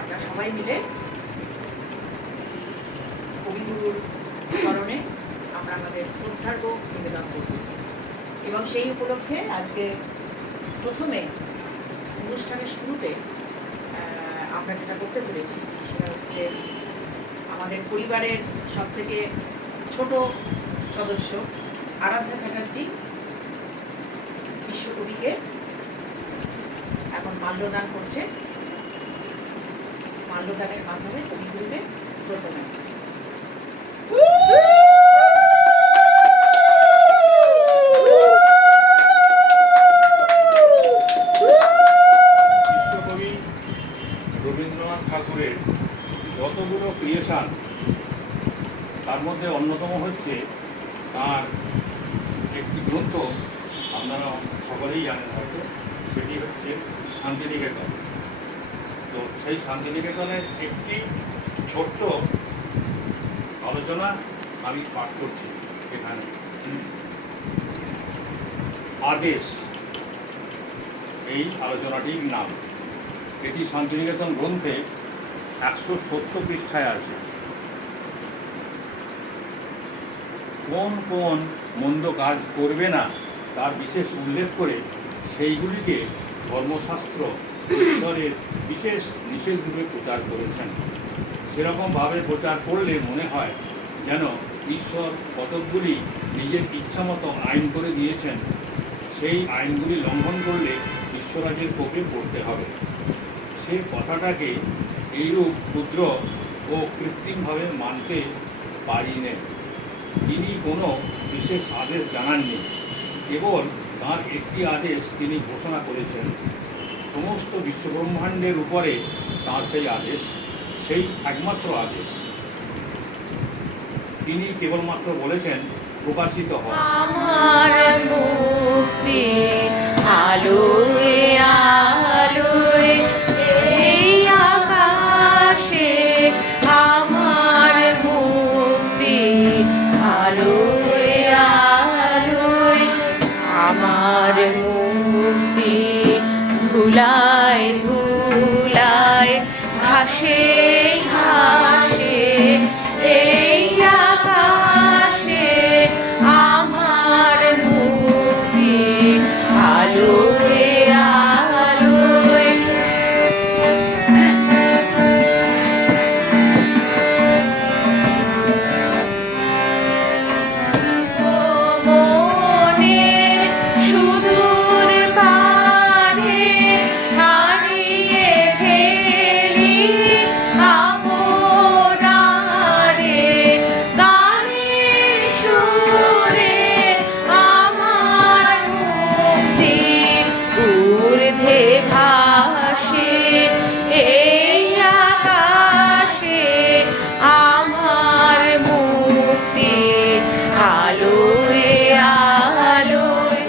আমরা সবাই মিলে কবিগুরুর চরণে আমরা আমাদের শ্রদ্ধার্ঘ নিবেদন করব। এবং সেই উপলক্ষে আজকে প্রথমে অনুষ্ঠানের শুরুতে আমরা যেটা করতে চলেছি সেটা হচ্ছে আমাদের পরিবারের সবথেকে ছোট সদস্য আরাধ্যা চ্যাটার্জি বিশ্বকবিকে এখন মাল্যদান করছে। মাল্যদানের মাধ্যমে কবিগুরুকে শ্রদ্ধা জানাচ্ছি। বিশ্বকবি রবীন্দ্রনাথ ঠাকুরের যতগুলো ক্রিয়েশন তার মধ্যে অন্যতম হচ্ছে তার একটি গ্রন্থ, আপনারা সকলেই জানেন হয়তো, সেটি হচ্ছে শান্তিনিকেতন। তো সেই শান্তিনিকেতনের একটি ছোট্ট আলোচনা আমি পাঠ করছি এখানে। আদেশ এই আলোচনাটির নাম। এটি শান্তিনিকেতন গ্রন্থে 170 পৃষ্ঠায় আছে। কোন কোন মন্দ কাজ করবে না তার বিশেষ উল্লেখ করে সেইগুলিকে ধর্মশাস্ত্র ঈশ্বরের বিশেষ নিষেধরূপে প্রচার করেছেন। সেরকমভাবে প্রচার করলে মনে হয় যেন ঈশ্বর কতকগুলি নিজের ইচ্ছামতো আইন করে দিয়েছেন, সেই আইনগুলি লঙ্ঘন করলে ঈশ্বরাজের কোপে পড়তে হবে। সে কথাটাকে এইরূপ ক্ষুদ্র ও কৃত্রিমভাবে মানতে পারি নে। তিনি কোনো বিশেষ আদেশ জানাননি, কেবল তাঁর একটি আদেশ তিনি ঘোষণা করেছেন। সমস্ত বিশ্বব্রহ্মাণ্ডের উপরে তাঁর সেই আদেশ, সেই একমাত্র আদেশ। তিনি কেবলমাত্র বলেছেন প্রকাশিত হয়। আমার মুক্তি আলোয় আলোয় এই আকাশে, আমার মুক্তি আলোয় আলোয়, আমার মুক্তি ধুলায় ধুলায় ঘাসে ঘাসে এই আকাশে, আমার মুক্তি আলোয় আলোয়। মনের সুদূর পারে হারিয়ে ফেলি আপনারে, গানের সুরে আমার মুক্তির ঊর্ধ্বে ভাসে এই আকাশে, আমার মুক্তি আলোয় আলোয়।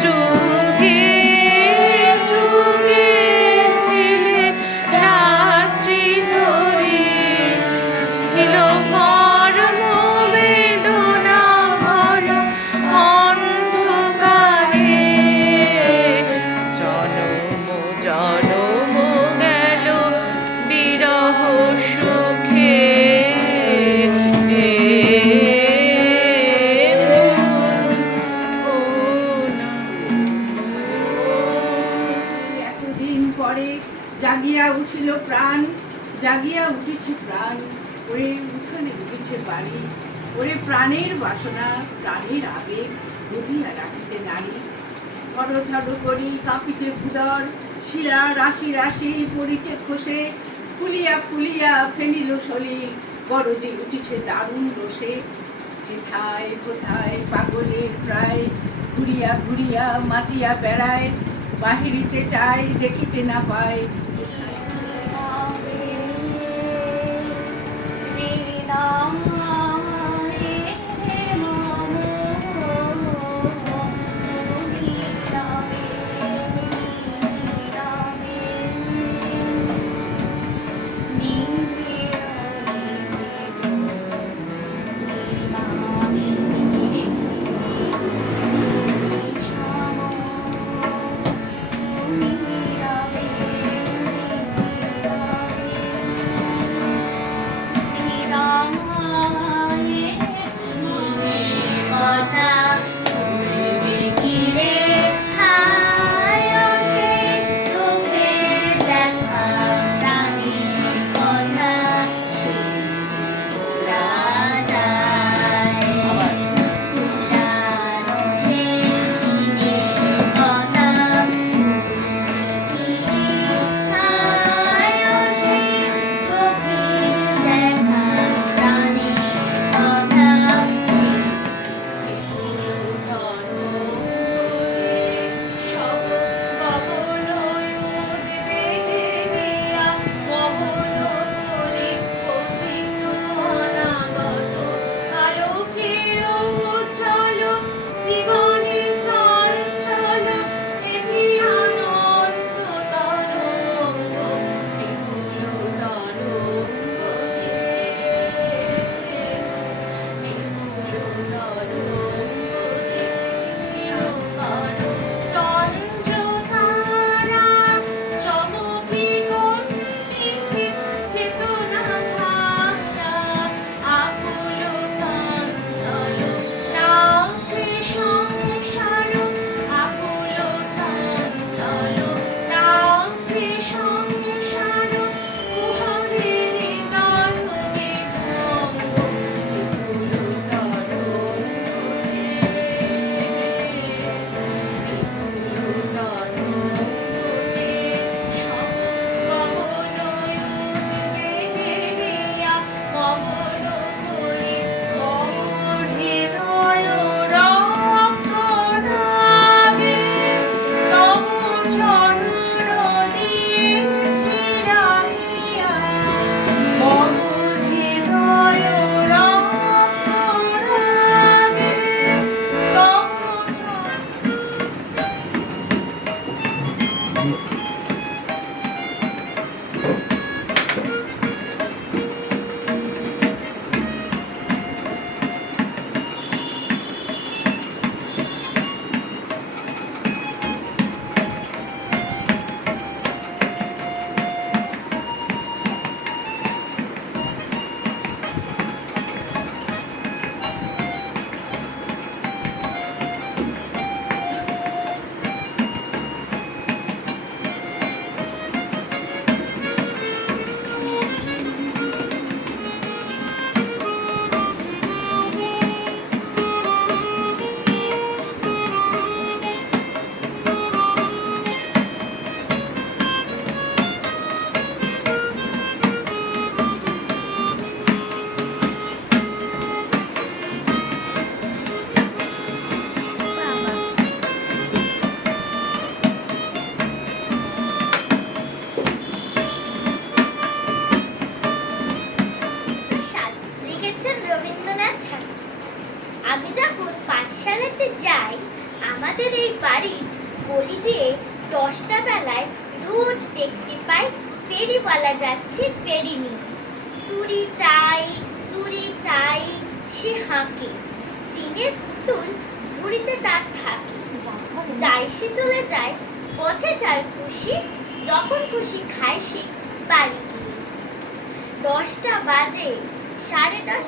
যুগে যুগে ছিলে রাত্রি ধরে, ছিল পরম বেদনা ঘন অন্ধকারে, জনম জনম গেল বিরহ সুখে, এতদিন পরে জাগিয়া উঠিল প্রাণ, জাগিয়া উঠেছে প্রাণ, ওরে উঠোনে উঠেছে বাড়ি, ওরে প্রাণের বাসনা প্রাণের আবেগ বুঝিয়া রাখিতে নারী, থর থর করি কাঁপিতে ভুদর, শিরা রাশি রাশি পড়িছে খসে, ফুলিয়া ফুলিয়া ফেনিল সলিল, গরজে উঠিছে দারুণ রোষে, কোথায় কোথায় পাগলের প্রায়, ঘুরিয়া ঘুরিয়া মাতিয়া বেড়ায়, বাহিরিতে চাই দেখিতে না পায়, আমাদের এই বাড়ির গলি দিয়ে 10টা বেলায় রোজ দেখতে পাই ফেরিওয়ালা যাচ্ছে ফেরি নিয়ে। চুরি চাই সে হাঁকে, চিনের পুতুল ঝুড়িতে তার থাকে। যাই সে চলে যায় পথে তার খুশি, যখন খুশি খায় সে বাড়ি গিয়ে। 10টা বাজে, 10:30